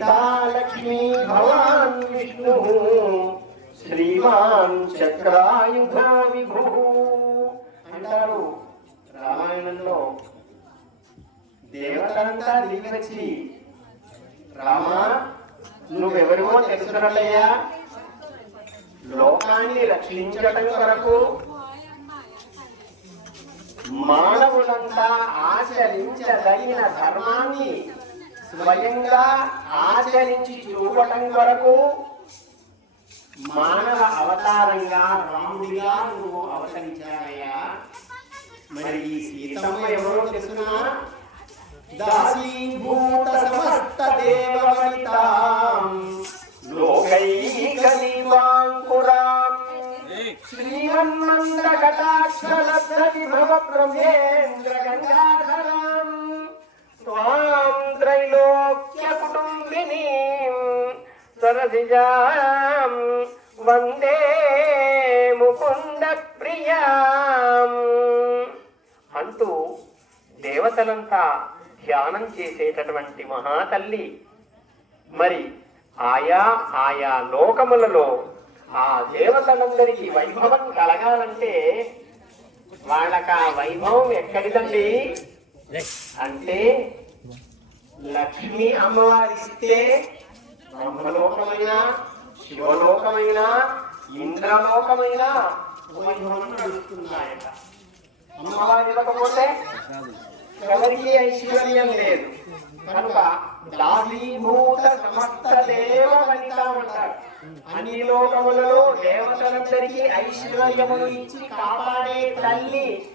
లక్ష్మీ భవాన్ విష్ణు శ్రీమాన్ చక్రాయుధో విభు అంటారు. రామాయణంలో దేవతలంతా దిగివచ్చి రామా నువ్వెవరివో తెలుసునయ్యా, లోకాన్ని రక్షించటం కొరకు మానవులంతా ఆచరించదగిన ధర్మాన్ని స్వయంగా ఆచరించి చూపటం కొరకు మానవ అవతారంగా రాముడిగా నువ్వు అవతరించావయ్యా. మరి ఈ సీతమ్మ ఎవరో తెలుసునా? దాసీభూత సమస్త దేవవనితాం లోకైకలీవాంకురాం శ్రీమన్మంద కటాక్షలబ్ధ విభవ బ్రహ్మేంద్ర గంగాధరాం త్వాం త్రైలోక్య కుటుంబినీం సరసిజాం వందే ముకుంద ప్రియాం అంటూ దేవతలంతా ధ్యానం చేసేటటువంటి మహాతల్లి మరి ఆయా లోకములలో ఆ దేవతలందరికీ వైభవం కలగాలంటే వాళ్ళకి ఆ వైభవం ఎక్కడిదండి అంటే లక్ష్మీ అమ్మవారిస్తే బ్రహ్మలోకమైన శివలోకమైన ఇంద్రలోకమైన వైభవం నడుస్తున్నాయట. అమ్మవారి ఇవ్వకపోతే ఎవరికి ఐశ్వర్యం లేదు. కనుక దాసీభూత సమస్త దేవ వనితామంటారు. అన్ని లోకములలో దేవతలందరికీ ఐశ్వర్యమును ఇచ్చి కాపాడే తల్లి